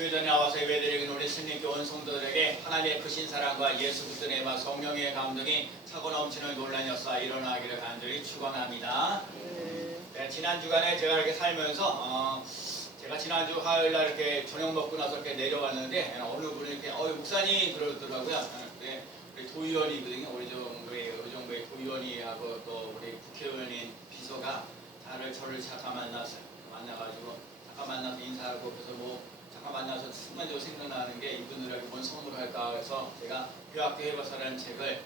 주회전에 나와서 예배드리는 우리 스님교 온 성도들에게 하나님의 크신 사랑과 예수 그리스도의 성령의 감동이 차고 넘치는 놀란 역사 일어나기를 간절히 축원합니다. 네, 지난 주간에 제가 이렇게 살면서 제가 지난주 화요일날 이렇게 저녁 먹고 나서 이렇게 내려왔는데 어느 분이 이렇게 목사님 그러더라고요. 네, 우리 도의원이거든요. 우리 의정부의 도의원이하고 또 우리 국회의원인 비서가 저를 잠깐 만나가지고 잠깐 만나서 인사하고 그래서 잠깐 만나서 순간적으로 생각나는 게 이분들에게 뭔 선물할까 해서 제가 교학교 해보사라는 책을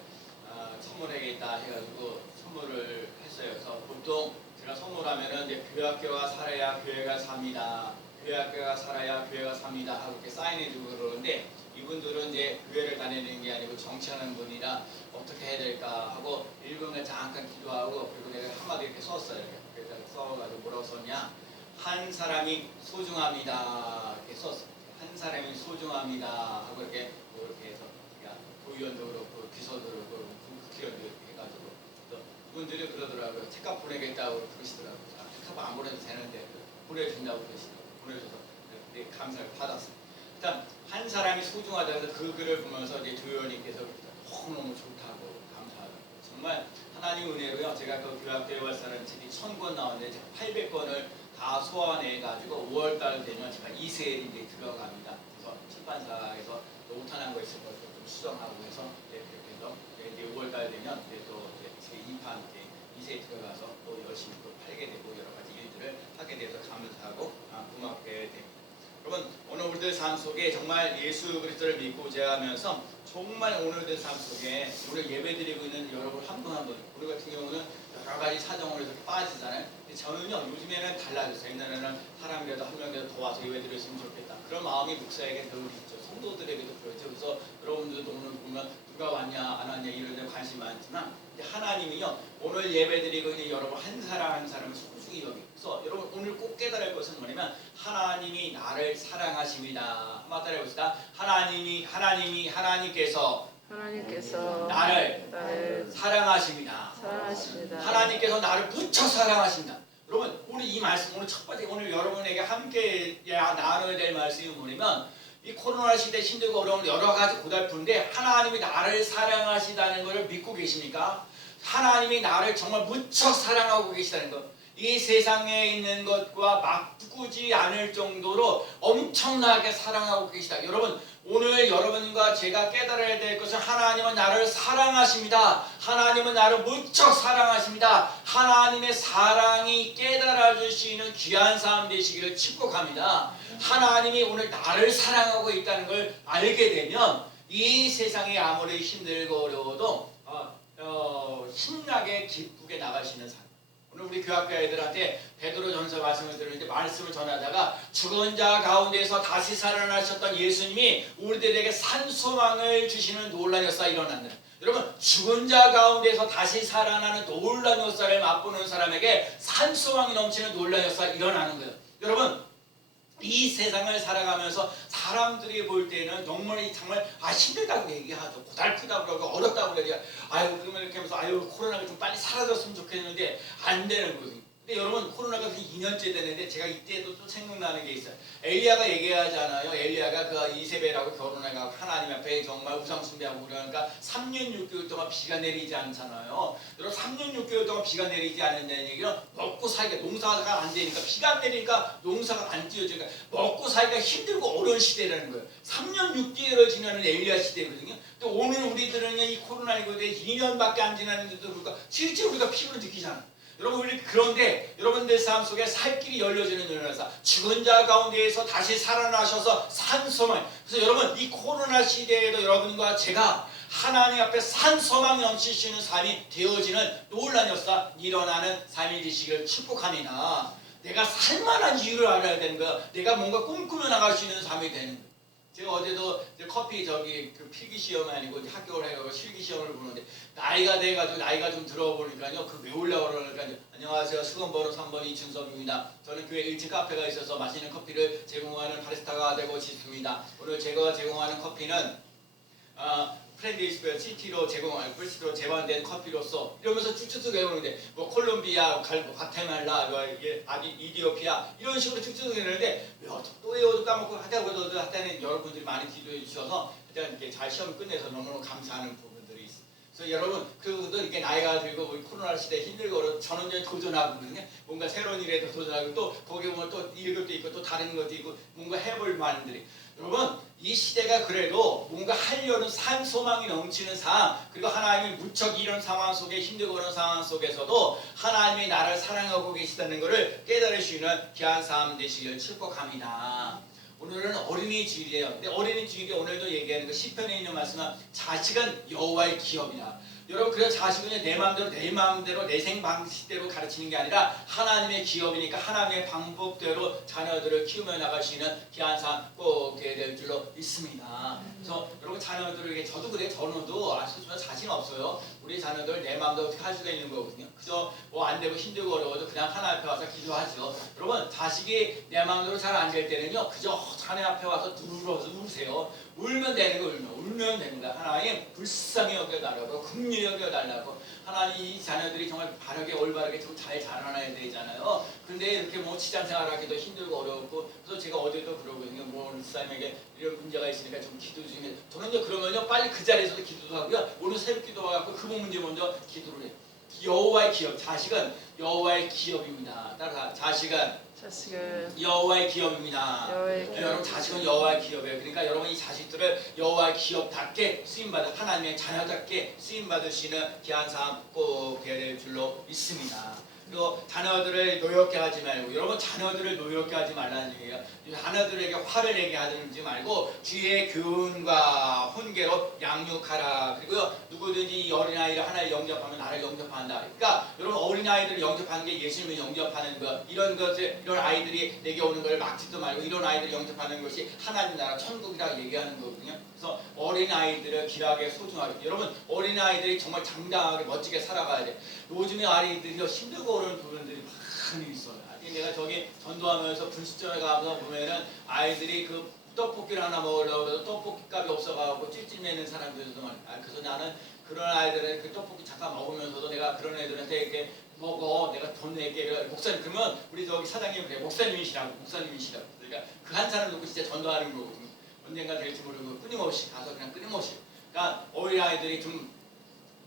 선물하겠다 해가지고 선물을 했어요. 그래서 보통 제가 선물하면은 이제 교학교가 살아야 교회가 삽니다. 교학교가 살아야 교회가 삽니다 하고 이렇게 사인해주고 그러는데 이분들은 이제 교회를 다니는 게 아니고 정치하는 분이라 어떻게 해야 될까 하고 읽으면 잠깐 기도하고 그리고 내가 한마디 이렇게 썼어요. 그래서 써가지고 뭐라고 썼냐? 한 사람이 소중합니다. 이렇게 썼어요. 한 사람이 소중합니다 하고 이렇게 해서 도의원도 그렇고 비서도 그렇고 국회의원도 이렇게 해가지고 그분들이 그러더라고요. 책값 보내겠다고 그러시더라고요. 책값 안 보내도 되는데 보내준다고 그러시더라고요. 보내줘서 감사를 받았어요. 일단 한 사람이 소중하다고 해서 그 글을 보면서 이제 도의원님께서 너무 좋다고 감사하다고 정말 하나님 은혜로요. 제가 그 교학교에 왔다는 책이 1000권 나왔는데 제가 800권을 다 소환해가지고 5월달 되면 제가 이세일인데 들어갑니다. 그래서 출판사에서 오탄한 거 있으면 좀 수정하고 해서 이렇게 해서 이제 5월달 되면 또 제 2판 이세에 들어가서 또 열심히 또 팔게 되고 여러 가지 일들을 하게 돼서 감사하고 고맙게 됩니다. 여러분 오늘 우리들 삶 속에 정말 예수 그리스도를 믿고자 하면서 정말 오늘들 삶 속에 우리 예배드리고 있는 여러분 한 분 한 분 우리 같은 경우는 여러 가지 사정으로 이렇게 빠지잖아요. 근데 저는요 요즘에는 달라졌어요. 옛날에는 사람이라도 한 명이라도 더 와서 예배드렸으면 좋겠다. 그런 마음이 목사에게 늘 있죠. 성도들에게도 그렇죠. 그래서 여러분들도 오늘 보면 누가 왔냐 안 왔냐 이런 데 관심이 많지만 하나님이요 오늘 예배드리고 있는 여러분 한 사람 한 사람을 소중히 여기고 그래서 여러분 오늘 꼭 깨달을 것은 뭐냐면 하나님이 나를 사랑하십니다. 한번 따라해봅시다. 하나님께서 나를 사랑하십니다. 하나님께서 나를 무척 사랑하십니다. 여러분 오늘 이 말씀 오늘 첫 번째 오늘 여러분에게 함께 나눠야 될 말씀이 뭐냐면 이 코로나 시대 힘들고 어려운 여러 가지 고달픈데 하나님이 나를 사랑하시다는 것을 믿고 계십니까? 하나님이 나를 정말 무척 사랑하고 계시다는 것. 이 세상에 있는 것과 바꾸지 않을 정도로 엄청나게 사랑하고 계시다. 여러분 오늘 여러분과 제가 깨달아야 될 것은 하나님은 나를 사랑하십니다. 하나님은 나를 무척 사랑하십니다. 하나님의 사랑이 깨달아 주시는 귀한 삶 되시기를 축복합니다. 하나님이 오늘 나를 사랑하고 있다는 걸 알게 되면 이 세상이 아무리 힘들고 어려워도 신나게 기쁘게 나가시는 삶. 오늘 우리 교학교 애들한테 베드로전서 말씀을 들으는데 말씀을 전하다가 죽은 자 가운데서 다시 살아나셨던 예수님이 우리들에게 산소망을 주시는 놀라운 역사가 일어났네. 여러분 죽은 자 가운데서 다시 살아나는 놀라운 역사를 맛보는 사람에게 산소망이 넘치는 놀라운 역사가 일어나는 거예요. 여러분 이 세상을 살아가면서 사람들이 볼 때는 정말 힘들다고 얘기하죠. 고달프다고 그러고 어렵다고 그러죠. 그러면 이렇게 하면서 코로나가 좀 빨리 사라졌으면 좋겠는데 안 되는 거거든요. 근데 여러분 코로나가 2년째 되는데 제가 이때도 또 생각나는 게 있어요. 엘리야가 얘기하잖아요. 엘리야가 그 이세벨하고 결혼해가지고 하나님 앞에 정말 우상숭배하고 그러니까 3년 6개월 동안 비가 내리지 않잖아요. 여러분 3년 6개월 동안 비가 내리지 않는다는 얘기는 먹고 살기가 농사가 안 되니까 비가 안 내리니까 농사가 안 띄어지니까 먹고 살기가 힘들고 어려운 시대라는 거예요. 3년 6개월을 지나는 엘리야 시대거든요. 또 오늘 우리들은 이 코로나19에 2년밖에 안 지났는데도 불구하고 실제 우리가 피부를 느끼잖아요. 여러분 그런데 여러분들 삶 속에 살 길이 열려지는 일어나서 죽은 자 가운데에서 다시 살아나셔서 산소망. 그래서 여러분 이 코로나 시대에도 여러분과 제가 하나님 앞에 산소망 넘치시는 삶이 되어지는 놀라운 역사 일어나는 삶이 되시기를 축복합니다. 내가 살만한 이유를 알아야 되는 거야. 내가 뭔가 꿈꾸며 나갈 수 있는 삶이 되는 거야. 제가 어제도 커피 그 필기 시험이 아니고 학교를 해가지고 실기 시험을 보는데 나이가 돼가지고 나이가 좀 들어보니까요 그 외우려고 그러니까 안녕하세요 수건번호 3번 이춘섭입니다. 저는 교회 1층 카페가 있어서 맛있는 커피를 제공하는 바리스타가 되고 싶습니다. 오늘 제가 제공하는 커피는 프렌드리스베어 시티로 제공할 불시로 제반된 커피로서 이러면서 쭉쭉 외우는데 뭐 콜롬비아, 과테말라, 이디오피아 이런 식으로 쭉쭉 외우는데 또 외워도 까먹고 하다는 여러분들이 많이 기도해 주셔서 일단 이렇게 잘 시험 끝내서 너무너무 감사하는 부분들이 있어요. 그래서 여러분 그래도 이렇게 나이가 들고 우리 코로나 시대 힘들고 저는 이제 도전하고 그러거든요. 뭔가 새로운 일에도 도전하고 또 거기 보면 또 이것도 있고 또 다른 것도 있고 뭔가 해볼 만들이 여러분 이 시대가 그래도 뭔가 하려는 삶 소망이 넘치는 삶 그리고 하나님이 무척 이런 상황 속에 힘들고 그런 상황 속에서도 하나님이 나를 사랑하고 계시다는 것을 깨달을 수 있는 귀한 삶 되시길 축복합니다. 오늘은 어린이 주일이에요. 근데 어린이 주일이 오늘도 얘기하는 거 시편에 있는 말씀은 자식은 여호와의 기업이다. 여러분 그래서 자식은 내 마음대로 내 생방식대로 가르치는 게 아니라 하나님의 기업이니까 하나님의 방법대로 자녀들을 키우며 나갈 수 있는 귀한 삶 꼭 되어야 될 줄로 믿습니다. 그래서 여러분 자녀들에게 저도 그래요. 저는도 아시지만 자신 없어요. 우리 자녀들 내 마음대로 어떻게 할 수가 있는 거거든요. 그저 뭐 안 되고 힘들고 어려워도 그냥 하나 앞에 와서 기도하죠. 여러분 자식이 내 마음대로 잘 안 될 때는요. 그저 자녀 앞에 와서 울으세요. 울면 되는 거 울면 됩니다. 하나님 불쌍히 여겨달라고 긍휼히 여겨달라고 하나님 이 자녀들이 정말 바르게 올바르게 좀 잘 자라나야 되잖아요. 근데 이렇게 뭐 직장생활하기도 힘들고 어렵고 그래서 제가 어제도 그러거든요. 뭐 목사님에게 이런 문제가 있으니까 좀 기도 중에 저는요 그러면요 빨리 그 자리에서도 기도도 하고요. 오늘 새벽 기도 와갖고 그 문제 먼저 기도를 해요. 여호와의 기업 자식은 여호와의 기업입니다. 따라서 자식은 여호와의 기업입니다. 여러분 자식은 여호와의 기업이에요. 그러니까 여러분 이 자식들을 여호와의 기업답게 쓰임받아 하나님의 자녀답게 쓰임받으시는 귀한 삶 꼭 되어야 될 줄로 믿습니다. 그리고 자녀들을 노엽게 하지 말고 여러분 자녀들을 노엽게 하지 말라는 얘기예요. 자녀들에게 화를 내게 하지 말고 주의 교훈과 훈계로 양육하라. 그리고 누구든지 이 어린아이를 하나에 영접하면 나를 영접한다. 그러니까 여러분 어린아이들을 영접하는 게 예수님을 영접하는 것 이런 것을 이런 아이들이 내게 오는 걸 막지도 말고 이런 아이들을 영접하는 것이 하나님 나라 천국이라고 얘기하는 거거든요. 그래서 어린아이들을 귀하게 소중하게 여러분 어린아이들이 정말 당당하게 멋지게 살아가야 돼. 요즘에 아이들이 힘들고 어려운 부분들이 많이 있어요. 내가 저기 전도하면서 분식점에 가서 보면은 아이들이 그 떡볶이를 하나 먹으려고 해도 떡볶이 값이 없어가지고 찔찔매는 사람들도 많아요. 그래서 나는 그런 아이들은 그 떡볶이 잠깐 먹으면서도 내가 그런 애들한테 이렇게 먹어 내가 돈 낼게 목사님 그러면 우리 저기 사장님 그래 목사님이시라고 그러니까 그 한 사람 놓고 진짜 전도하는 거거든요. 언젠가 될지 모르고 끊임없이 가서 그냥 끊임없이 그러니까 어린아이들이 좀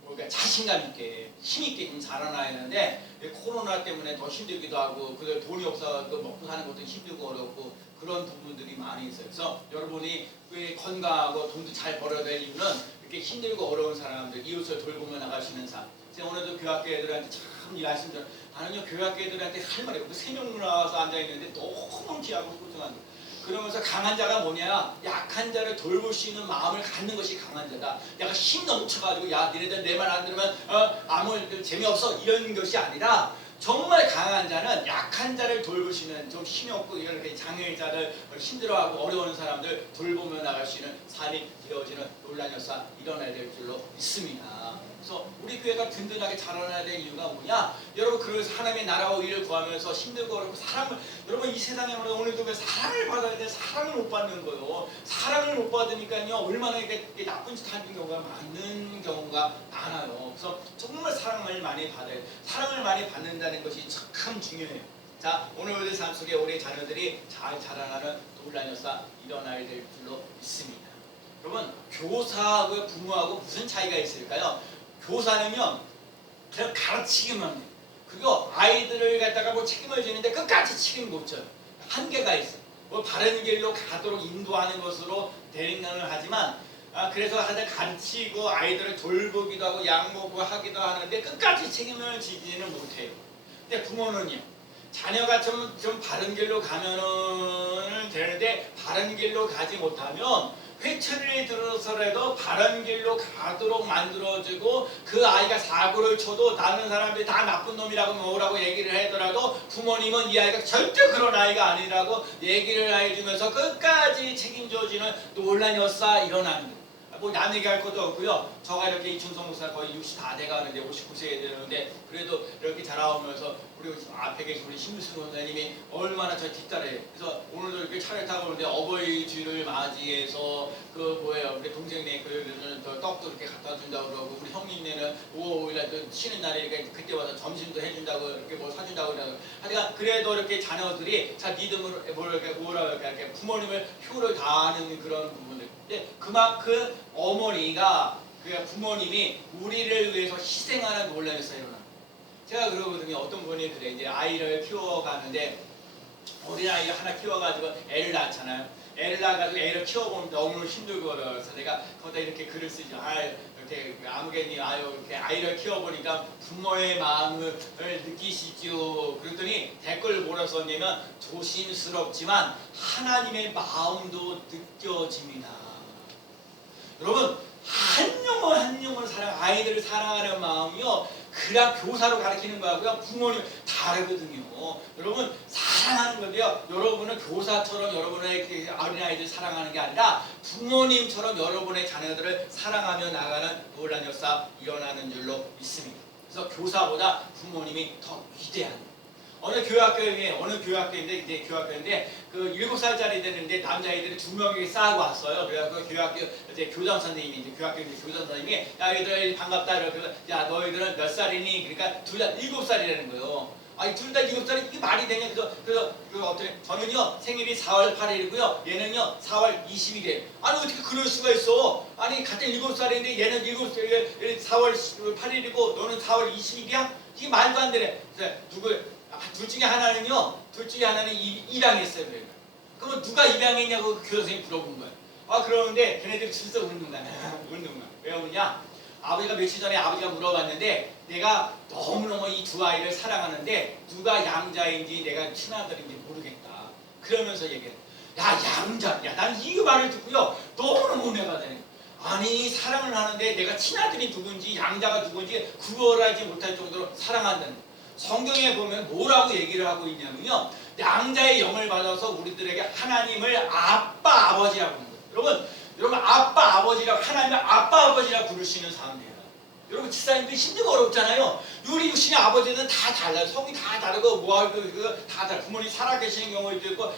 그러니까 자신감 있게 힘 있게 좀 자라나야 하는데 코로나 때문에 더 힘들기도 하고 그 돈이 없어서 먹고 사는 것도 힘들고 어렵고 그런 부분들이 많이 있어요. 그래서 여러분이 건강하고 돈도 잘 벌어야 될 이유는 이렇게 힘들고 어려운 사람들 이웃을 돌보며 나가시는 삶. 제가 오늘도 교학교 애들한테 참 이 말씀드려 나는요 교학교 애들한테 할 말이 없고 3명 나와서 앉아있는데 너무 귀하고 소중한 거. 그러면서 강한 자가 뭐냐? 약한 자를 돌볼 수 있는 마음을 갖는 것이 강한 자다. 내가 힘 넘쳐가지고 야 니네들 내 말 안 들으면 아무 재미없어 이런 것이 아니라 정말 강한 자는 약한 자를 돌보시는 좀 힘이 없고 이렇게 장애자들 힘들어하고 어려운 사람들 돌보며 나갈 수 있는 삶이 되어지는 놀란 역사 일어나야 될 줄로 믿습니다. 그래서 우리 교회가 든든하게 자라나야 될 이유가 뭐냐? 여러분 그래서 하나님의 나라와 의를 구하면서 힘들고 어렵고 사랑을 여러분 이 세상에 오늘도 왜 사랑을 받아야 돼? 사랑을 못 받는 거예요. 사랑을 못 받으니까요 얼마나 이렇게 나쁜 짓 하는 경우가 많은 경우가 많아요. 그래서 정말 사랑을 많이 받아요. 사랑을 많이 받는다는 것이 참 중요해요. 자 오늘 우리 삶 속에 우리 자녀들이 잘 자라나는 놀란 역사 일어나야 될 줄로 믿습니다. 여러분 교사하고 부모하고 무슨 차이가 있을까요? 교사는요 그냥 가르치기만 해요. 그리고 아이들을 갖다가 뭐 책임을 지는데 끝까지 책임 못 져요. 한계가 있어요. 뭐 바른 길로 가도록 인도하는 것으로 대립을 하지만 그래서 하여튼 가르치고 아이들을 돌보기도 하고 양보고 하기도 하는데 끝까지 책임을 지지는 못해요. 근데 부모는요 자녀가 좀 바른 길로 가면은 되는데 바른 길로 가지 못하면 회초리를 들어서라도 바른 길로 가도록 만들어주고 그 아이가 사고를 쳐도 다른 사람들이 다 나쁜 놈이라고 뭐라고 얘기를 하더라도 부모님은 이 아이가 절대 그런 아이가 아니라고 얘기를 해주면서 끝까지 책임져주는 놀란 역사 일어납니다. 뭐 남 얘기할 것도 없고요. 저가 이렇게 이춘성 목사 거의 60 다 돼가는데 59세 되는데 그래도 이렇게 자라오면서 우리 앞에 계신 우리 신무승 원사님이 얼마나 저 뒷따라해요. 그래서 오늘도 이렇게 차를 타고 오는데 어버이주를 맞이해서 그 뭐예요, 우리 동생네 그 떡도 이렇게 갖다 준다고 그러고, 우리 형님네는 5월 5일날 또 쉬는 날이니까 그때 와서 점심도 해준다고 이렇게 뭐 사준다고 그러고. 하여간 그래도 이렇게 자녀들이 잘 믿음으로 이렇게 부모님을 효를 다하는 그런 부분들. 근데 그만큼 어머니가 그 부모님이 우리를 위해서 희생하는 논란이 일어나. 제가 그러거든요. 어떤 분이 그래, 이제 아이를 키워가는데 어린 아이를 하나 키워가지고 애를 낳잖아요. 애를 낳아가지고 애를 키워보면 너무 힘들고 그래서 내가 거기다 이렇게 글을 쓰죠. 이렇게 아무개니 이렇게 아이를 키워보니까 부모의 마음을 느끼시죠. 그랬더니 댓글을 뭐라 썼냐면, 조심스럽지만 하나님의 마음도 느껴집니다. 여러분, 한 영혼 한 영혼 아이들을 사랑하는 마음이요, 그냥 교사로 가르치는 거하고요 부모님 다르거든요. 여러분, 사랑하는 건데요, 여러분은 교사처럼 여러분의 어린아이들 사랑하는 게 아니라 부모님처럼 여러분의 자녀들을 사랑하며 나가는 놀라운 역사 일어나는 줄로 믿습니다. 그래서 교사보다 부모님이 더 위대한, 어느 교학교인데 이제 교학교인데 그 7살짜리 되는데 남자아이들이 2명이 싸고 왔어요. 그래서 교학교 이제 교장 선생님이, 이제 교학교 이제 교장 선생님이, 야 얘들 반갑다 이러고, 야 너희들은 몇 살이니? 그러니까 둘 다 7살이라는 거예요. 아니 둘 다 7살이 이게 말이 되냐? 그래서 어떻게, 저는요 생일이 4월 8일이고요 얘는요 4월 20일이에요. 아니 어떻게 그럴 수가 있어? 아니 같은 7살인데 얘는 4월 8일이고 너는 4월 20일이야? 이게 말도 안 되네. 그래서 둘 중에 하나는 1항했어요. 그러면 누가 입양했냐고 그 교사 선생님이 물어본 거예요. 그러는데 걔네들이 진짜 웃는 거야. 왜 우느냐? 아버지가 며칠 전에 아버지가 물어봤는데, 내가 너무너무 이 두 아이를 사랑하는데 누가 양자인지 내가 친아들인지 모르겠다. 그러면서 얘기해. 야 양자. 야 난 이 말을 듣고요 너무너무 운해가 되네. 아니 사랑을 하는데 내가 친아들이 누군지 양자가 누군지 구별하지 못할 정도로 사랑한다는 거예요. 성경에 보면 뭐라고 얘기를 하고 있냐면요, 양자의 영을 받아서 우리들에게 하나님을 아빠 아버지라고 하는 거예요. 여러분 아빠 아버지라고, 하나님을 아빠 아버지라고 부를 수 있는 사람이에요. 여러분 집사님들 힘들고 어렵잖아요. 우리 육신의 아버지는 다 달라요. 성이 다 다르고 다 달라. 부모님 살아계시는 경우도 있고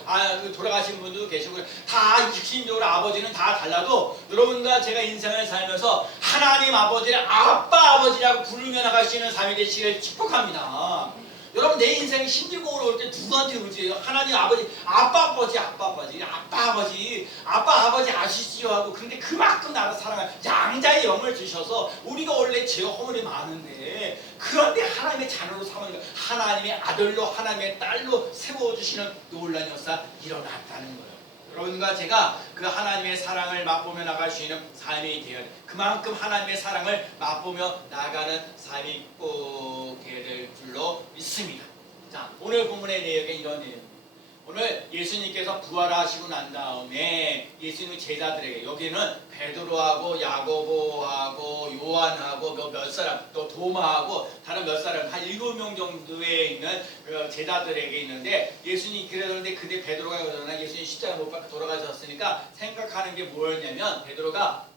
돌아가신 분도 계시고 다 육신적으로 아버지는 다 달라도, 여러분과 제가 인생을 살면서 하나님 아버지를 아빠 아버지라고 부르며 나갈 수 있는 삶이 되시길 축복합니다. 여러분 내 인생이 힘들고 어려울 때 누구한테 울지? 하나님 아버지, 아빠 아버지 아시지요 하고. 그런데 그만큼 나를 사랑하는 양자의 영을 주셔서 우리가 원래 죄와 허물이 많은데, 그런데 하나님의 자녀로 삼으니까 하나님의 아들로 하나님의 딸로 세워주시는 놀라운 역사 일어났다는 거예요. 여러분과 제가 그 하나님의 사랑을 맛보며 나갈 수 있는 삶이 되어야 돼. 그만큼 하나님의 사랑을 맛보며 나가는 삶이 꼭 되어야 될 줄로 믿습니다. 자, 오늘 본문의 내용이 이런 내용. 오늘 예수님께서 부활하시고 난 다음에 예수님의 제자들에게, 여기는 베드로하고 야고보하고 요한하고 몇 사람, 또 도마하고 다른 몇 사람, 한 7명 정도에 있는 그 제자들에게 있는데, 예수님 그러는데 그때 베드로가 그러나 예수님 십자가 못 박혀 돌아가셨으니까 생각하는 게 뭐였냐면, 베드로가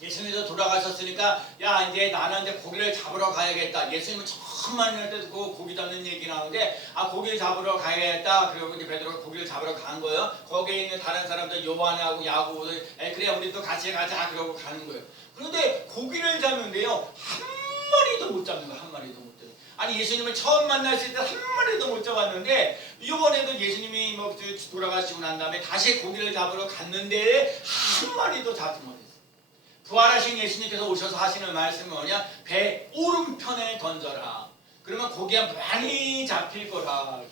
예수님께서 돌아가셨으니까 야 이제 나는 이제 고기를 잡으러 가야겠다. 예수님은 천만 년 때도 그 고기 잡는 얘기 나오는데, 고기를 잡으러 가야겠다. 그리고 이제 베드로가 고기를 잡으러 간 거예요. 거기에 있는 다른 사람들 요한하고 야고보들 그래 우리도 같이 가자 그러고 가는 거예요. 그런데 고기를 잡는데요 한 마리도 못 잡는 거예요. 한 마리도 못 잡는. 아니 예수님을 처음 만났을 때 한 마리도 못 잡았는데, 이번에도 예수님이 돌아가시고 난 다음에 다시 고기를 잡으러 갔는데 한 마리도 잡지 못했어요. 부활하신 예수님께서 오셔서 하시는 말씀은 뭐냐? 배 오른편에 던져라. 그러면 고기가 많이 잡힐 거라.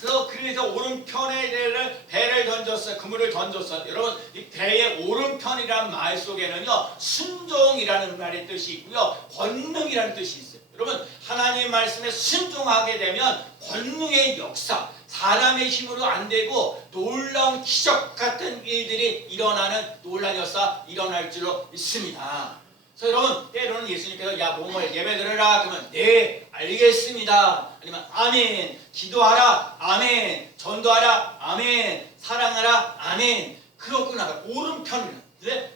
그래서 오른편에 배를 던졌어요. 그물을 던졌어요. 여러분 이 배의 오른편이라는 말 속에는요 순종이라는 말의 뜻이 있고요 권능이라는 뜻이 있어요. 여러분 하나님 말씀에 순종하게 되면 권능의 역사, 사람의 힘으로 안 되고 놀라운 기적 같은 일들이 일어나는 놀라운 역사 일어날 줄로 믿습니다. 그래서 여러분 때로는 예수님께서 야 뭐뭐 예배드려라 그러면 네 알겠습니다, 아니면 아멘, 기도하라 아멘, 전도하라 아멘, 사랑하라 아멘. 그렇구나.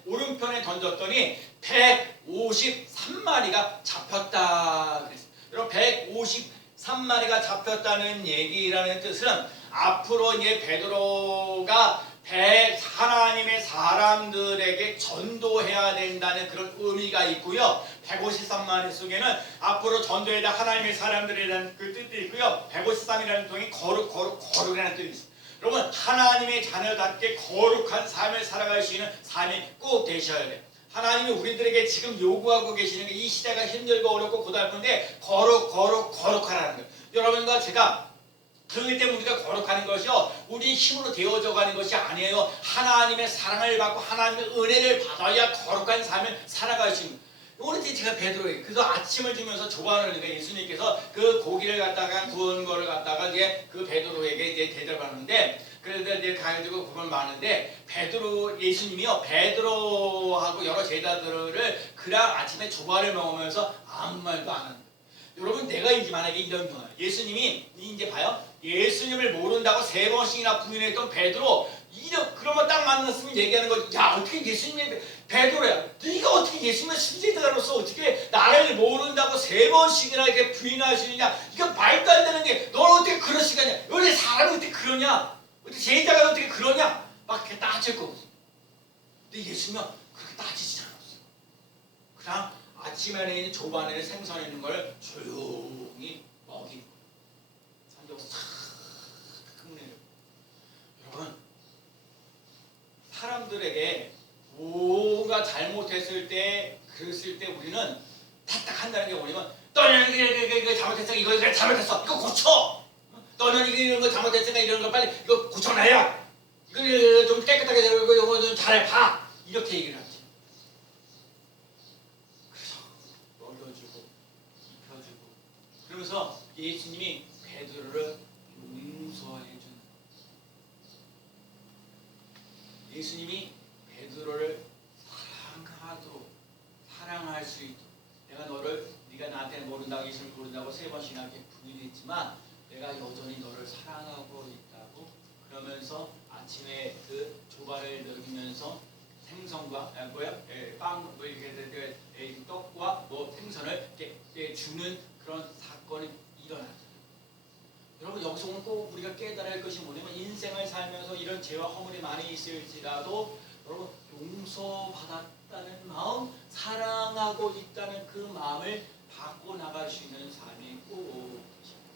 오른편에 던졌더니 153마리가 잡혔다 그랬어요. 여러분 153 3마리가 잡혔다는 얘기라는 뜻은 앞으로 이제 베드로가 하나님의 사람들에게 전도해야 된다는 그런 의미가 있고요. 153마리 속에는 앞으로 전도해야 하나님의 사람들에 대한 그 뜻도 있고요. 153이라는 동이 거룩이라는 뜻이 있습니다. 여러분, 하나님의 자녀답게 거룩한 삶을 살아갈 수 있는 삶이 꼭 되셔야 돼요. 하나님이 우리들에게 지금 요구하고 계시는 게 이 시대가 힘들고 어렵고 고달픈데 거룩하라는 거예요. 여러분과 제가 그렇기 때문에 우리가 거룩하는 것이요, 우리 힘으로 되어져 가는 것이 아니에요. 하나님의 사랑을 받고 하나님의 은혜를 받아야 거룩한 삶을 살아갈 수 있는. 오늘 제가 베드로에게 그래서 아침을 주면서 조반을 예수님께서 그 고기를 갖다가 구운 거를 갖다가 이제 그 베드로에게 이제 대접하는데, 그래서 이제 가지고 그걸 많은데 예수님이요 베드로하고 여러 제자들을 그날 아침에 조반을 먹으면서 아무 말도 안 합니다. 여러분, 내가 이제 만약에 이런 경우, 예수님이 이제 봐요. 예수님을 모른다고 3번씩이나 부인했던 베드로, 그러면 딱 만났으면 얘기하는 거지. 야, 어떻게 예수님의 베드로야? 네가 어떻게 예수님의 수제자로서 어떻게 나를 모른다고 3번씩이나 이렇게 부인할 수 있느냐? 이거 말도 안 되는 게, 넌 어떻게 그럴 수가 있냐? 너네 사람이 어떻게 그러냐? 어떻게 제자가 어떻게 그러냐? 막 이렇게 따질 거거든. 근데 예수님은 그렇게 따지지 않았어요. 그냥 아침에 있는 조반에 생선에 있는 걸 조용히 먹이고 삼겹 싹 끓내요. 여러분, 사람들에게 뭔가 잘못했을 때 그랬을 때 우리는 탁탁한다는 게 뭐냐면, 너는 이거 잘못했어, 이거 잘못했어, 이거 고쳐. 너는 이런 거 잘못했으니까 이런 거 빨리 이거 고쳐놔야, 이거 좀 깨끗하게 되고 이거 좀 잘해봐, 이렇게 얘기를 하지. 그러면서 예수님이 베드로를 용서해 주는, 예수님이 베드로를 사랑할 수 있도록, 네가 나한테 모른다고 예수를 모른다고 3번씩이나 이렇게 부인했지만 내가 여전히 너를 사랑하고 있다고, 그러면서 아침에 그 조발을 먹이면서 생선과 빵, 떡과 생선을 이렇게 주는 그런 사건이 일어났어요. 여러분, 여기서 오늘 꼭 우리가 깨달아야 할 것이 뭐냐면, 인생을 살면서 이런 죄와 허물이 많이 있을지라도 여러분, 용서받았다는 마음, 사랑하고 있다는 그 마음을 갖고 나갈 수 있는 삶이 꼭 되십니다.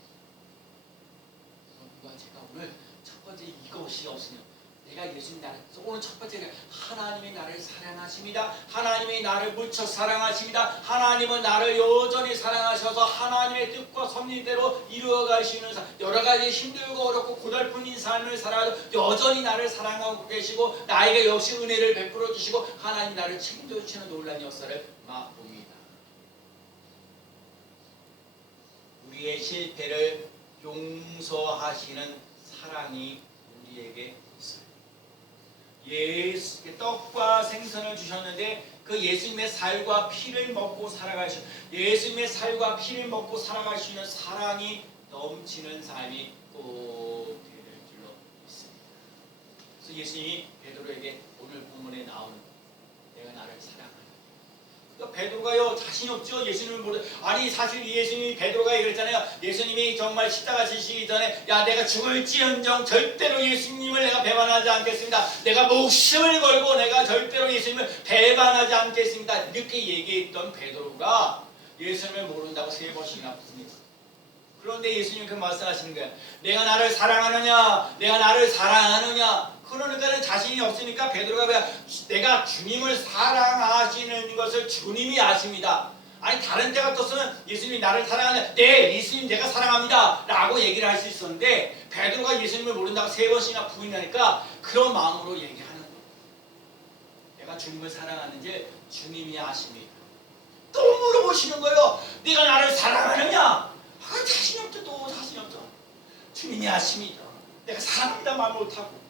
여러분과 제가 오늘 첫 번째 이것이 없으면, 내가 예수님 나를, 오늘 첫 번째는 하나님이 나를 사랑하십니다. 하나님이 나를 무척 사랑하십니다. 하나님은 나를 여전히 사랑하셔서 하나님의 뜻과 섭리대로 이루어 가시는 여러 가지 힘들고 어렵고 고달픈 삶을 살아도 여전히 나를 사랑하고 계시고 나에게 역시 은혜를 베풀어 주시고 하나님 나를 책임져 주시는 놀라운 역사를 맛봅니다. 우리의 실패를 용서하시는 사랑이 우리에게 있어요. 떡과 생선을 주셨는데 그 예수님의 살과 피를 먹고 살아가시는, 예수님의 살과 피를 먹고 살아가시는 사랑이 넘치는 삶이 꼭 될 줄로 믿습니다. 그래서 예수님이 베드로에게 오늘 본문에 나오는, 내가 나를 사랑하는, 베드로가요 자신이 없죠. 예수님을 모르. 아니 사실 예수님이 베드로가 그랬잖아요. 예수님이 정말 십자가 지시기 전에, 야 내가 죽을지언정 절대로 예수님을 내가 배반하지 않겠습니다. 내가 목숨을 걸고 내가 절대로 예수님을 배반하지 않겠습니다. 이렇게 얘기했던 베드로가 예수님을 모른다고 3번씩이나 부릅니다. 그런데 예수님이 그 말씀하시는 거예요. 내가 나를 사랑하느냐, 내가 나를 사랑하느냐. 그러니까 자신이 없으니까 베드로가 내가 주님을 사랑하시는 것을 주님이 아십니다. 아니 다른 때 같았으면 예수님이 나를 사랑하냐, 네 예수님 내가 사랑합니다 라고 얘기를 할 수 있었는데, 베드로가 예수님을 모른다고 3번씩이나 부인하니까 그런 마음으로 얘기하는 거예요. 내가 주님을 사랑하는지 주님이 아십니다. 또 물어보시는 거예요. 네가 나를 사랑하느냐. 자신이 없죠. 또 자신이 없죠. 주님이 아십니다. 내가 사랑합니다 말 못하고,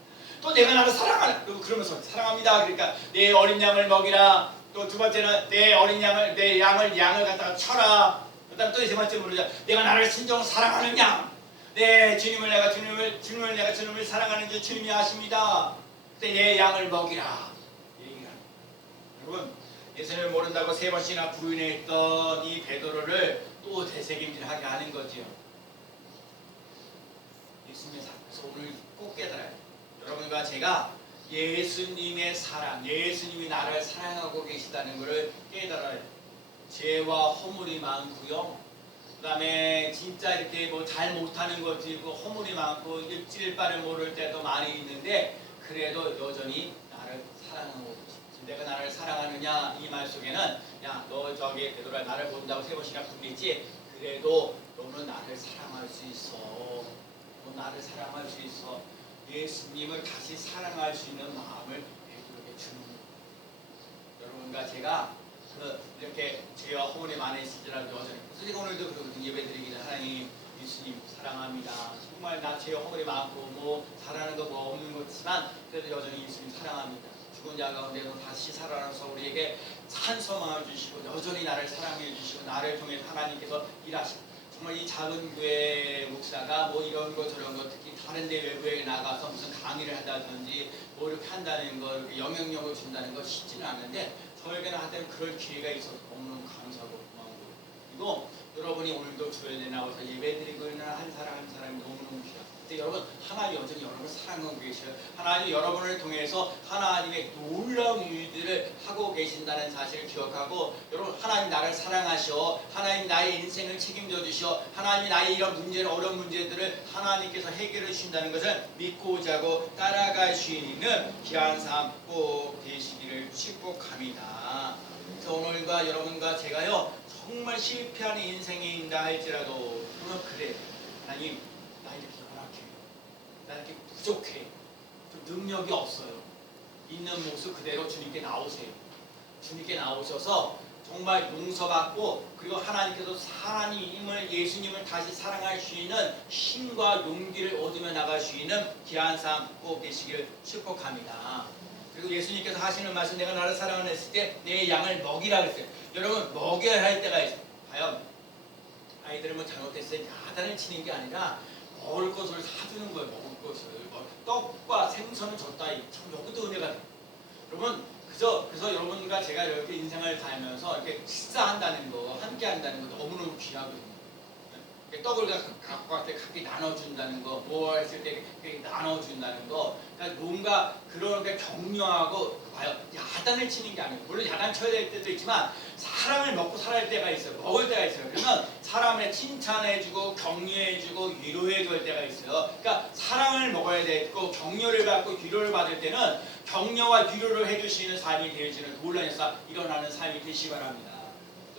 또 내가 나를 사랑하는, 그러면서 사랑합니다 그러니까 내 어린 양을 먹이라, 또 두 번째는 내 어린 양을, 내 양을 갖다가 쳐라, 그 다음 또 세 번째 물으자, 내가 나를 진정 사랑하는 양, 네 주님을 내가 주님을 사랑하는 줄 주님이 아십니다. 그때 내 양을 먹이라 얘기를 합니다. 여러분, 예수님을 모른다고 3번씩이나 부인했던 이 베드로를 또 되새김질하게 하는 거지요. 예수님의 사랑. 그래서 오늘 꼭 깨달아요. 여러분과 제가 예수님의 사랑, 예수님이 나를 사랑하고 계시다는 것을 깨달아요. 죄와 허물이 많고요. 그 다음에 진짜 이렇게 뭐 잘 못하는 것도 있고 허물이 많고 일질 바를 모를 때도 많이 있는데 그래도 여전히 나를 사랑하고 계십니다. 내가 나를 사랑하느냐 이 말 속에는 야 너 저기 되돌아 나를 본다고 3번씩이나 부르겠지. 그래도 너는 나를 사랑할 수 있어. 너 나를 사랑할 수 있어. 예수님을 다시 사랑할 수 있는 마음을 베풀게 주는 거예요. 여러분과 제가 이렇게 죄와 허물이 많으시더라도 여전히 솔직히 오늘도 그러거든요. 예배드리기는 하나님 예수님 사랑합니다. 정말 나 죄와 허물이 많고 뭐 잘하는 거 뭐 없는 거지만 그래도 여전히 예수님 사랑합니다. 죽은 자 가운데서 다시 살아나서 우리에게 산 소망을 주시고 여전히 나를 사랑해 주시고 나를 통해 하나님께서 일하시고 정말 이 작은 교회 목사가 뭐 이런 거 저런 거 특히 다른 데 외부에 나가서 무슨 강의를 한다든지 뭐 이렇게 한다는 거 이렇게 영향력을 준다는 거 쉽지는 않은데 저에게는 하여튼 그럴 기회가 있어서 너무너무 감사하고 고마워요. 그리고 여러분이 오늘도 주일에 나와서 예배드리고 있는 한 사람 한 사람이 너무너무 귀하고 근데 여러분 하나님 여전히 여러분을 사랑하고 계셔요. 하나님 여러분을 통해서 하나님의 놀라운 일들을 하고 계신다는 사실을 기억하고 여러분 하나님 나를 사랑하셔. 하나님 나의 인생을 책임져 주셔. 하나님이 나의 이런 문제를 어려운 문제들을 하나님께서 해결해 주신다는 것을 믿고 자고 따라갈 수 있는 귀한 삶 꼭 되시기를 축복합니다. 그래서 오늘과 여러분과 제가요 정말 실패하는 인생이 있다 할지라도 그러면 그래 하나님 나 이렇게 연약해 나 이렇게 부족해 좀 능력이 없어요. 있는 모습 그대로 주님께 나오세요. 주님께 나오셔서 정말 용서받고 그리고 하나님께서 하나님을 예수님을 다시 사랑할 수 있는 힘과 용기를 얻으며 나갈 수 있는 귀한 삶 꼭 되시기를 축복합니다. 그리고 예수님께서 하시는 말씀 내가 나를 사랑을 했을 때 내 양을 먹이라 그랬어요. 여러분 먹여야 할 때가 있어요. 과연 아이들은 뭐 잘못했어요. 야단을 치는 게 아니라 먹을 것을 사주는 거예요. 먹을 것을 떡과 생선을 줬다. 참 여기도 은혜가 돼요. 여러분 그래서 여러분과 제가 이렇게 인생을 살면서 이렇게 식사한다는 거 함께 한다는 거 너무너무 귀하거든요. 떡을 각각 나눠준다는 거, 뭐 했을 때 나눠준다는 거, 그러니까 뭔가 그런 게 격려하고 봐요. 야단을 치는 게 아니에요. 물론 야단 쳐야 될 때도 있지만 사람을 먹고 살아야 할 때가 있어요. 먹을 때가 있어요. 그러면 사람을 칭찬해주고 격려해주고 위로해줄 때가 있어요. 그러니까 사랑을 먹어야 되고 격려를 받고 위로를 받을 때는 격려와 위로를 해주시는 삶이 되어지는 놀라운 역사 일어나는 삶이 되시기 바랍니다.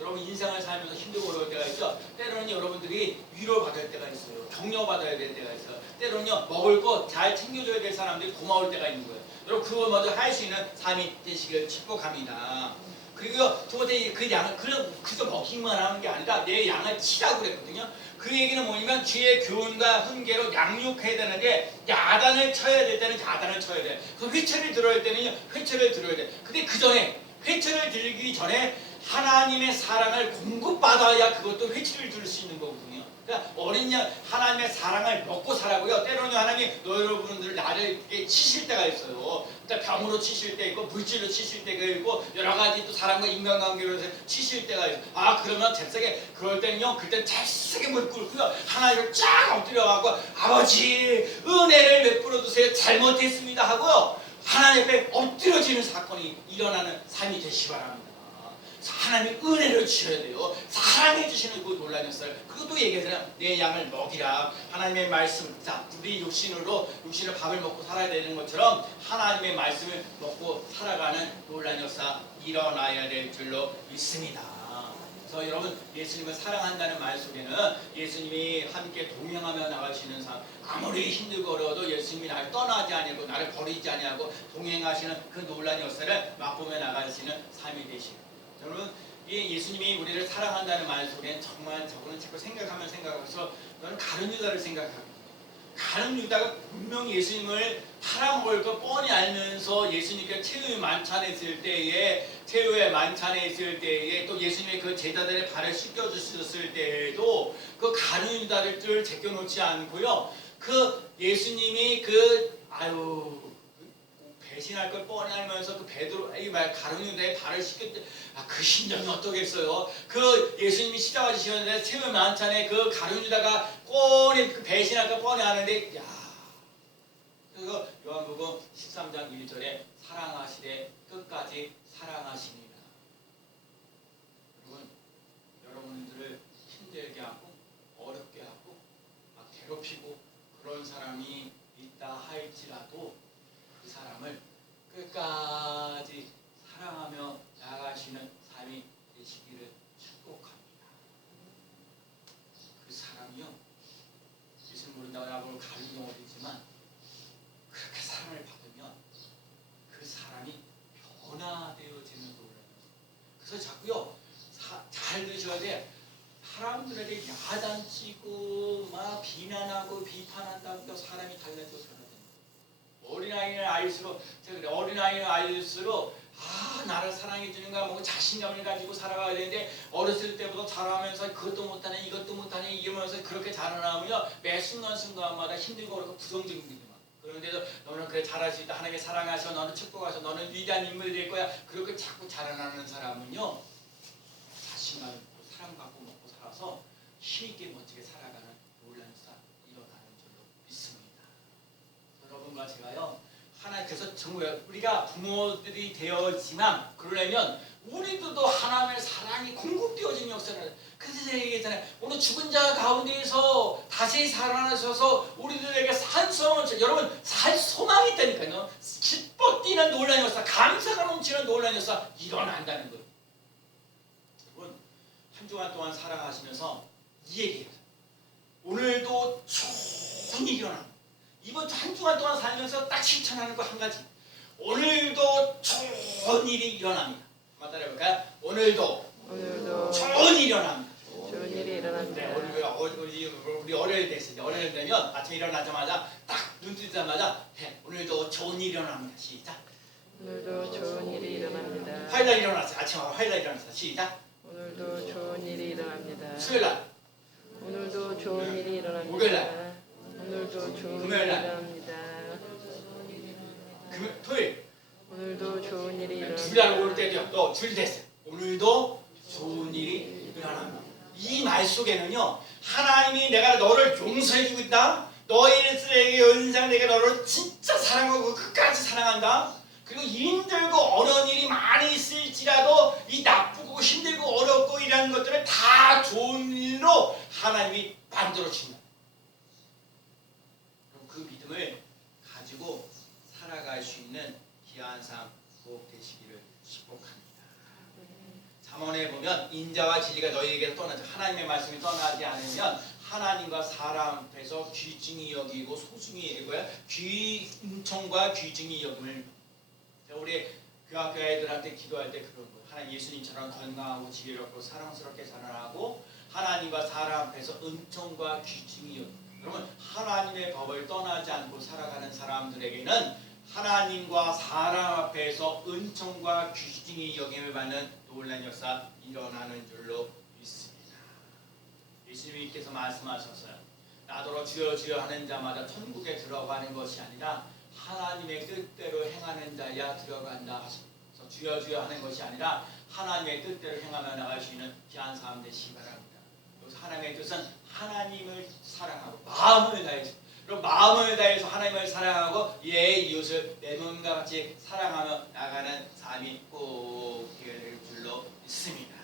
여러분 인생을 살면서 힘들고 어려울 때가 있죠. 때로는 여러분들이 위로받을 때가 있어요. 격려받아야 될 때가 있어요. 때로는요 먹을 거 잘 챙겨줘야 될 사람들이 고마울 때가 있는 거예요. 여러분 그걸 먼저 할 수 있는 삶이 되시길 축복합니다. 그리고 두 번째 그 양을 그저 먹기만 하는 게 아니라 내 양을 치라고 그랬거든요. 그 얘기는 뭐냐면 주의 교훈과 훈계로 양육해야 되는데 야단을 쳐야 될 때는 야단을 쳐야 돼. 그 회초를 들어야 될 때는 회초를 들어야 돼. 근데 그 전에 회초를 들기 전에 하나님의 사랑을 공급받아야 그것도 회초를 들 수 있는 거거든요. 그러니까 어린 양 하나님의 사랑을 먹고 살아고요. 때로는 하나님 여러분들 나를 이렇게 치실 때가 있어요. 그러니까 병으로 치실 때 있고 물질로 치실 때가 있고 여러 가지 또 사람과 인간관계로 해서 치실 때가 있어요. 아 그러면 잽싸게 그럴 때는요. 그때 잽싸게 무릎 꿇고요. 하나님을 쫙 엎드려가고 아버지 은혜를 베풀어 주세요. 잘못했습니다 하고요. 하나님 앞에 엎드려지는 사건이 일어나는 삶이 되시기 바랍니다. 하나님의 은혜를 주셔야 돼요. 사랑해 주시는 그 놀라운 역사를 그것도 얘기하잖아요. 내 양을 먹이라. 하나님의 말씀, 자 우리 육신으로 밥을 먹고 살아야 되는 것처럼 하나님의 말씀을 먹고 살아가는 놀라운 역사 일어나야 될 줄로 믿습니다. 그래서 여러분 예수님을 사랑한다는 말 속에는 예수님이 함께 동행하며 나가시는 삶, 아무리 힘들고 어려워도 예수님이 나를 떠나지 아니하고 나를 버리지 아니하고 동행하시는 그 놀라운 역사를 맛보며 나가시는 삶이 되시고 여러분 예수님이 우리를 사랑한다는 말 속엔 정말 저거는 자꾸 생각하면서 저는 가룟 유다를 생각합니다. 가룟 유다가 분명히 예수님을 팔아먹을 거 뻔히 알면서 예수님께 최후의 만찬에 있을 때에 또 예수님의 그 제자들의 발을 씻겨주셨을 때에도 그 가룟 유다를 제껴놓지 않고요. 그 예수님이 배신할 걸 뻔히 알면서 그 가룟 유다의 발을 씻길 때 그 심정이 어떠겠어요? 그 예수님이 십자가 지셨는데 최후의 만찬에 그 가룟 유다가 뻔히 배신할까 뻔히 하는데 야. 그래서 요한복음 13장 1절에 사랑하시되 끝까지 사랑하시니라. 여러분, 여러분들을 힘들게 하고 어렵게 하고 막 괴롭히고 그런 사람이 있다 할지라도 그 사람을 끝까지 사랑하며 나아가시는 삶이 되시기를 축복합니다. 그 사람이요, 예수 모른다고 나보고 가는 경우도 있지만 그렇게 사랑을 받으면 그 사람이 변화되어지는 놀라요. 그래서 자꾸요 잘 드셔야 돼. 사람들에게 야단치고 막 비난하고 비판한다고 사람이 달라져 변화됩니다. 어린아이는 알수록 나를 사랑해 주는가 뭐 자신감을 가지고 살아가야 되는데 어렸을 때부터 자라면서 그것도 못하네 이것도 못하네 이러면서 그렇게 자라나면요 매 순간순간마다 힘들고 그렇고 부정적입니다. 그런데도 너는 그래 잘할 수 있다. 하나님의 사랑하셔. 너는 축복하셔. 너는 위대한 인물이 될 거야. 그렇게 자꾸 자라나는 사람은요 자신감 있고 사랑받고 먹고 살아서 힘있게 멋지게 살아가는 놀라운 사 일어나는 줄로 믿습니다. 여러분과 제가요 하나님께서 정말 우리가 부모들이 되었지만 그러려면 우리들도 하나님의 사랑이 공급되어진 역사를 그래서 제가 얘기했잖아요. 오늘 죽은 자 가운데에서 다시 살아나셔서 우리들에게 산소망을 여러분 살 소망이 있다니까요. 기뻐 뛰는 놀라운 역사 감사가 넘치는 놀라운 역사 일어난다는 거예요. 여러분 한 주간 동안 살아가시면서 이 얘기예요. 오늘도 좋은 일이 일어납니다. 이번 한 주간 동안 살면서 딱 실천하는 거 한 가지. 오늘도 좋은 일이 일어납니다. 한번 따라해볼까요? 오늘도 좋은 일이 일어납니다. 좋은 일이 일어납니다. 네, 우리 월요일 됐어요. 월요일 되면 아침에 일어나자마자 딱 눈 뜨자마자 네, 오늘도 좋은 일이 일어납니다. 시작. 오늘도 좋은 일이 일어납니다. 화요일날 일어났어요. 아침에 화요일날 일어났어요. 시작. 오늘도 좋은 일이 일어납니다. 수요일날. 오늘도 좋은 일이 일어납니다. 목요일날. 오늘도 좋은 일이 금요일날. 일어납니다. 토요일. 오늘도 좋은 일이 일어납니다. 주일날 올 때도요. 또 주일 됐어요. 오늘도 좋은 일이 일어납니다. 이 말 속에는요. 하나님이 내가 너를 용서해주고 있다. 너희들에게 연상 내가 너를 진짜 사랑하고 끝까지 사랑한다. 그리고 힘들고 어려운 일이 많이 있을지라도 이 나쁘고 힘들고 어렵고 이런 것들을 다 좋은 일로 하나님이 만들어 주신다. 그 믿음을 가지고 살아갈 수 있는 귀한 삶 꼭 되시기를 축복합니다. 잠언에 보면 인자와 진리가 너희에게서 떠나지 하나님의 말씀이 떠나지 않으면 하나님과 사람 앞에서 귀중히 여기고 소중히 여기고요. 은총과 귀중히 여김을 우리 교학교 아이들한테 기도할 때 그런 거예요. 하나님 예수님처럼 건강하고 지혜롭고 사랑스럽게 자라나고 하나님과 사람 앞에서 은총과 귀중히 여김. 여러분 하나님의 법을 떠나지 않고 살아가는 사람들에게는 하나님과 사람 앞에서 은총과 귀중히 여김을 받는 놀라운 역사 일어나는 줄로 믿습니다. 예수님께서 말씀하셨어요. 나더러 주여 주여 하는 자마다 천국에 들어가는 것이 아니라 하나님의 뜻대로 행하는 자야 들어간다 하셔서 주여 주여 하는 것이 아니라 하나님의 뜻대로 행하며 나갈 수 있는 귀한 삶 되시기 바랍니다. 하나님의 뜻은 하나님을 사랑하고 마음을 다해서 그럼 마음을 다해서 하나님을 사랑하고 이웃을 내 몸과 같이 사랑하며 나가는 삶이 꼭 될 줄로 믿습니다.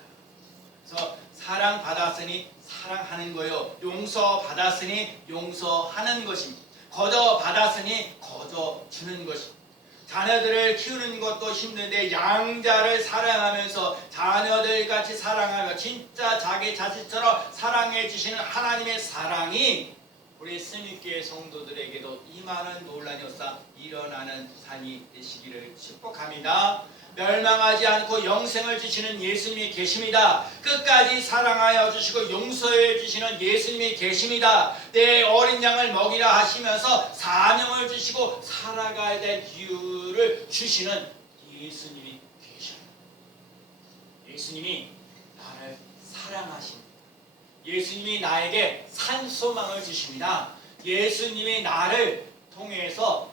그래서 사랑 받았으니 사랑하는 거요. 용서 받았으니 용서하는 것입니다. 거저 받았으니 거저 주는 것입니다. 자녀들을 키우는 것도 힘든데 양자를 사랑하면서 자녀들같이 사랑하며 진짜 자기 자식처럼 사랑해 주시는 하나님의 사랑이 우리 스미교회 성도들에게도 이 많은 놀라운 역사 일어나는 삶이 되시기를 축복합니다. 멸망하지 않고 영생을 주시는 예수님이 계십니다. 끝까지 사랑하여 주시고 용서해 주시는 예수님이 계십니다. 내 어린 양을 먹이라 하시면서 사명을 주시고 살아가야 될 이유를 주시는 예수님이 계십니다. 예수님이 나를 사랑하십니다. 예수님이 나에게 산소망을 주십니다. 예수님이 나를 통해서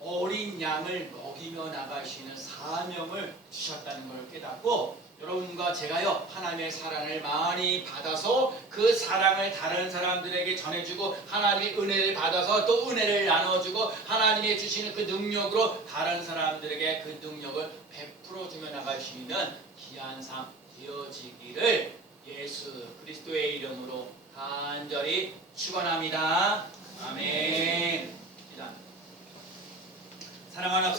어린 양을 먹이며 나갈 수 있는 사명을 주셨다는 걸 깨닫고 여러분과 제가요 하나님의 사랑을 많이 받아서 그 사랑을 다른 사람들에게 전해주고 하나님의 은혜를 받아서 또 은혜를 나눠주고 하나님이 주시는 그 능력으로 다른 사람들에게 그 능력을 베풀어주며 나갈 수 있는 귀한 삶 되어지기를 예수 그리스도의 이름으로 간절히 축원합니다. 아멘. 사랑하는